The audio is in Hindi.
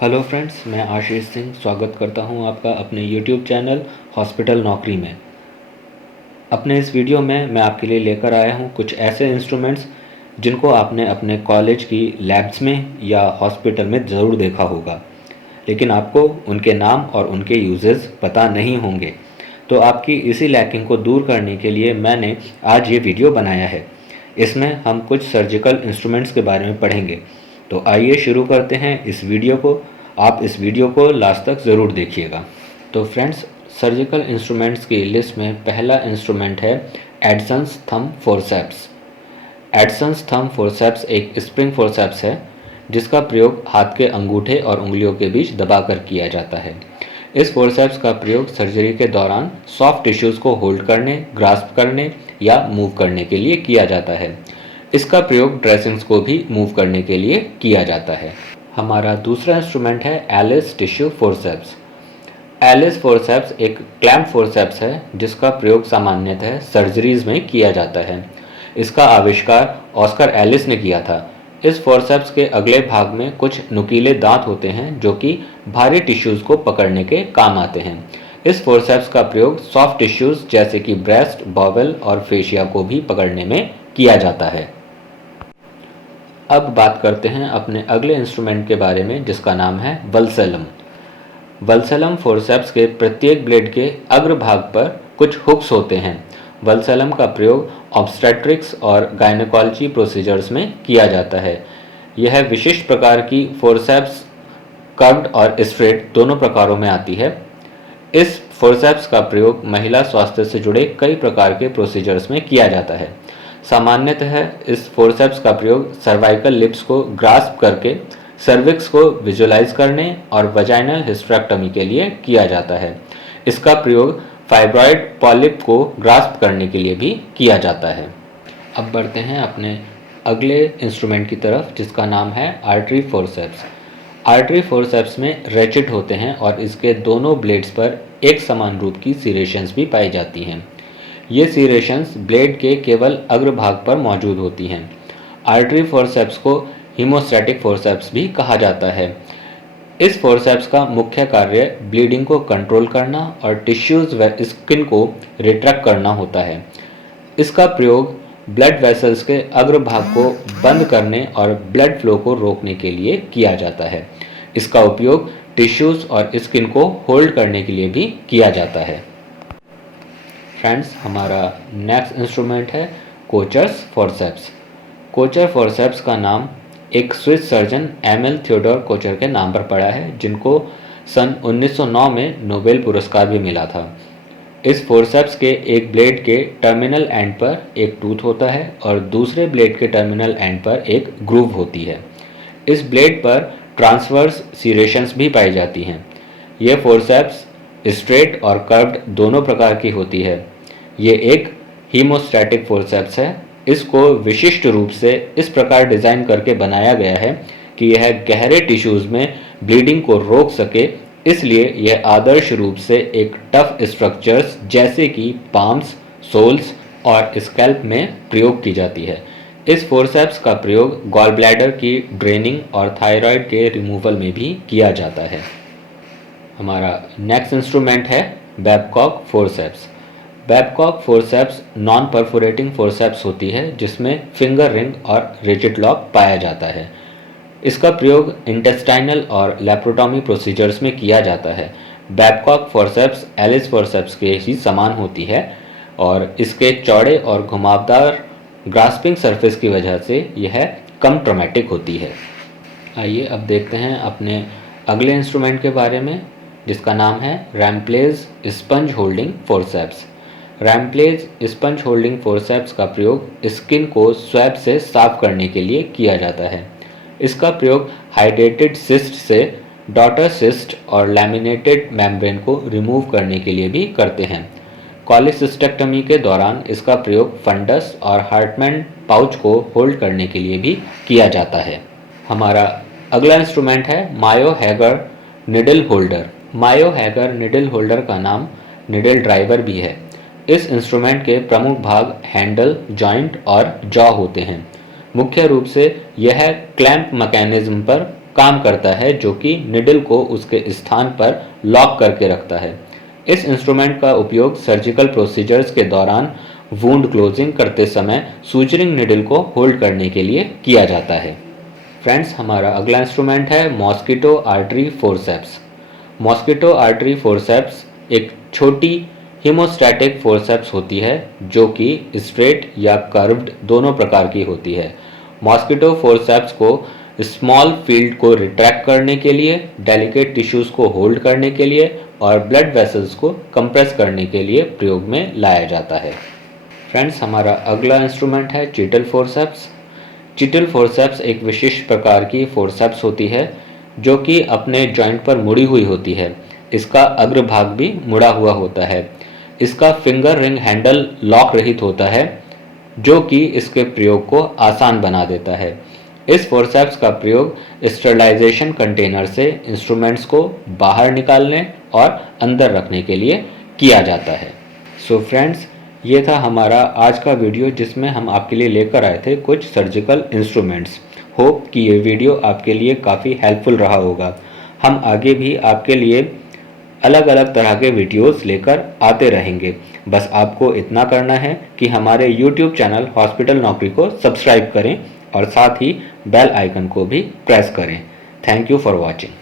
हेलो फ्रेंड्स, मैं आशीष सिंह स्वागत करता हूं आपका अपने यूट्यूब चैनल हॉस्पिटल नौकरी में। अपने इस वीडियो में मैं आपके लिए लेकर आया हूं कुछ ऐसे इंस्ट्रूमेंट्स जिनको आपने अपने कॉलेज की लैब्स में या हॉस्पिटल में ज़रूर देखा होगा, लेकिन आपको उनके नाम और उनके यूजेस पता नहीं होंगे। तो आपकी इसी लैकिंग को दूर करने के लिए मैंने आज ये वीडियो बनाया है। इसमें हम कुछ सर्जिकल इंस्ट्रूमेंट्स के बारे में पढ़ेंगे। तो आइए शुरू करते हैं इस वीडियो को। आप इस वीडियो को लास्ट तक ज़रूर देखिएगा। तो फ्रेंड्स, सर्जिकल इंस्ट्रूमेंट्स की लिस्ट में पहला इंस्ट्रूमेंट है AdSense thumb forceps. AdSense thumb forceps एक स्प्रिंग फोर्सेप्स है जिसका प्रयोग हाथ के अंगूठे और उंगलियों के बीच दबाकर किया जाता है। इस फोर्सेप्स का प्रयोग सर्जरी के दौरान सॉफ्ट टिश्यूज़ को होल्ड करने, ग्रास्प करने या मूव करने के लिए किया जाता है। इसका प्रयोग ड्रेसिंग्स को भी मूव करने के लिए किया जाता है। हमारा दूसरा इंस्ट्रूमेंट है Allis tissue forceps. Allis forceps एक क्लैम्प फोर्सेप्स है जिसका प्रयोग सामान्यतः सर्जरीज में किया जाता है। इसका आविष्कार ऑस्कर एलिस ने किया था। इस फोर्सेप्स के अगले भाग में कुछ नुकीले दांत होते हैं जो कि भारी टिश्यूज़ को पकड़ने के काम आते हैं। इस फोर्सेप्स का प्रयोग सॉफ्ट टिश्यूज़ जैसे कि ब्रेस्ट, बॉवल और फेशिया को भी पकड़ने में किया जाता है। अब बात करते हैं अपने अगले इंस्ट्रूमेंट के बारे में जिसका नाम है वल्सेलम। वल्सेलम फोर्सेप्स के प्रत्येक ब्लेड के अग्रभाग पर कुछ हुक्स होते हैं। वल्सेलम का प्रयोग ऑब्स्टेट्रिक्स और गायनेकोलॉजी प्रोसीजर्स में किया जाता है। यह विशिष्ट प्रकार की फोर्सेप्स कर्व्ड और स्ट्रेट दोनों प्रकारों में आती है। इस फोर्सेप्स का प्रयोग महिला स्वास्थ्य से जुड़े कई प्रकार के प्रोसीजर्स में किया जाता है। सामान्यतः इस फोर्सेप्स का प्रयोग सर्वाइकल लिप्स को ग्रास्प करके सर्विक्स को विजुलाइज करने और वजाइनल हिस्टेरेक्टमी के लिए किया जाता है। इसका प्रयोग फाइब्रॉइड पॉलिप को ग्रास्प करने के लिए भी किया जाता है। अब बढ़ते हैं अपने अगले इंस्ट्रूमेंट की तरफ जिसका नाम है आर्टरी फोर्सेप्स। आर्टरी फोर्सेप्स में रेचिट होते हैं और इसके दोनों ब्लेड्स पर एक समान रूप की सीरेशंस भी पाई जाती हैं। ये सीरेशंस ब्लेड के केवल अग्रभाग पर मौजूद होती हैं। आर्टरी फोर्सेप्स को हीमोस्टैटिक फोर्सेप्स भी कहा जाता है। इस फोर्सेप्स का मुख्य कार्य ब्लीडिंग को कंट्रोल करना और टिश्यूज व स्किन को रिट्रैक्ट करना होता है। इसका प्रयोग ब्लड वेसल्स के अग्रभाग को बंद करने और ब्लड फ्लो को रोकने के लिए किया जाता है। इसका उपयोग टिश्यूज और स्किन को होल्ड करने के लिए भी किया जाता है। फ्रेंड्स, हमारा नेक्स्ट इंस्ट्रूमेंट है कोचर्स फोर्सेप्स। कोचर फोर्सेप्स का नाम एक Swiss surgeon Emil Theodor Kocher के नाम पर पड़ा है जिनको सन 1909 में नोबेल पुरस्कार भी मिला था। इस फोर्सेप्स के एक ब्लेड के टर्मिनल एंड पर एक टूथ होता है और दूसरे ब्लेड के टर्मिनल एंड पर एक ग्रूव होती है। इस ब्लेड पर ट्रांसवर्स सीरेशंस भी पाई जाती हैं। यह फोर्सेप्स स्ट्रेट और कर्व्ड दोनों प्रकार की होती है। ये एक हीमोस्टैटिक फोर्सेप्स है। इसको विशिष्ट रूप से इस प्रकार डिज़ाइन करके बनाया गया है कि यह गहरे टिश्यूज़ में ब्लीडिंग को रोक सके, इसलिए यह आदर्श रूप से एक टफ स्ट्रक्चर्स जैसे कि पाम्स, सोल्स और स्कैल्प में प्रयोग की जाती है। इस फोर्सेप्स का प्रयोग गॉल ब्लैडर की ड्रेनिंग और थायराइड के रिमूवल में भी किया जाता है। हमारा नेक्स्ट इंस्ट्रूमेंट है Babcock forceps. Babcock forceps non perforating forceps होती है जिसमें फिंगर रिंग और रिजिड लॉक पाया जाता है। इसका प्रयोग इंटेस्टाइनल और लेप्रोटॉमी प्रोसीजर्स में किया जाता है। बैबकॉक फोर्सेप्स एलिस फोर्सेप्स के ही समान होती है और इसके चौड़े और घुमावदार ग्रास्पिंग सरफेस की वजह से यह कम ट्रॉमेटिक होती है। आइए अब देखते हैं अपने अगले इंस्ट्रूमेंट के बारे में जिसका नाम है Rampley's sponge holding forceps. Rampley's sponge holding forceps का प्रयोग स्किन को स्वैब से साफ करने के लिए किया जाता है। इसका प्रयोग हाइड्रेटेड सिस्ट से डॉटर सिस्ट और लैमिनेटेड मेम्ब्रेन को रिमूव करने के लिए भी करते हैं। कॉलिसिस्टेक्टमी के दौरान इसका प्रयोग फंडस और हार्टमैन पाउच को होल्ड करने के लिए भी किया जाता है। हमारा अगला इंस्ट्रूमेंट है मायो हैगर निडल होल्डर। मायो हैगर निडल होल्डर का नाम निडल ड्राइवर भी है। इस इंस्ट्रूमेंट के प्रमुख भाग हैंडल, जॉइंट और जॉ होते हैं। मुख्य रूप से यह क्लैंप मैकेनिज्म पर काम करता है, जो कि निडल को उसके स्थान पर लॉक करके रखता है। इस इंस्ट्रूमेंट का उपयोग सर्जिकल प्रोसीजर्स के दौरान वुंड क्लोजिंग करते समय सूचरिंग निडल को होल्ड करने के लिए किया जाता है। फ्रेंड्स, हमारा अगला इंस्ट्रूमेंट है mosquito artery forceps. Mosquito artery forceps एक छोटी हीमोस्टैटिक फोर्सेप्स होती है, जो कि स्ट्रेट या कर्व्ड दोनों प्रकार की होती है। मॉस्किटो फोर्सेप्स को स्मॉल फील्ड को रिट्रैक्ट करने के लिए, डेलिकेट टिश्यूज़ को होल्ड करने के लिए और ब्लड वेसल्स को कंप्रेस करने के लिए प्रयोग में लाया जाता है। फ्रेंड्स, हमारा अगला इंस्ट्रूमेंट है चिटल फोर्सेप्स। चिटल फोर्सेप्स एक विशिष्ट प्रकार की फोर्सेप्स होती है, जो कि अपने जॉइंट पर मुड़ी हुई होती है। इसका अग्रभाग भी मुड़ा हुआ होता है। इसका फिंगर रिंग हैंडल लॉक रहित होता है, जो कि इसके प्रयोग को आसान बना देता है। इस फोर्सेप्स का प्रयोग स्टरलाइजेशन कंटेनर से इंस्ट्रूमेंट्स को बाहर निकालने और अंदर रखने के लिए किया जाता है। सो फ्रेंड्स, ये था हमारा आज का वीडियो, जिसमें हम आपके लिए लेकर आए थे कुछ सर्जिकल इंस्ट्रूमेंट्स। होप कि ये वीडियो आपके लिए काफ़ी हेल्पफुल रहा होगा। हम आगे भी आपके लिए अलग अलग तरह के वीडियोस लेकर आते रहेंगे। बस आपको इतना करना है कि हमारे YouTube चैनल हॉस्पिटल नौकरी को सब्सक्राइब करें और साथ ही बेल आइकन को भी प्रेस करें। Thank you for watching.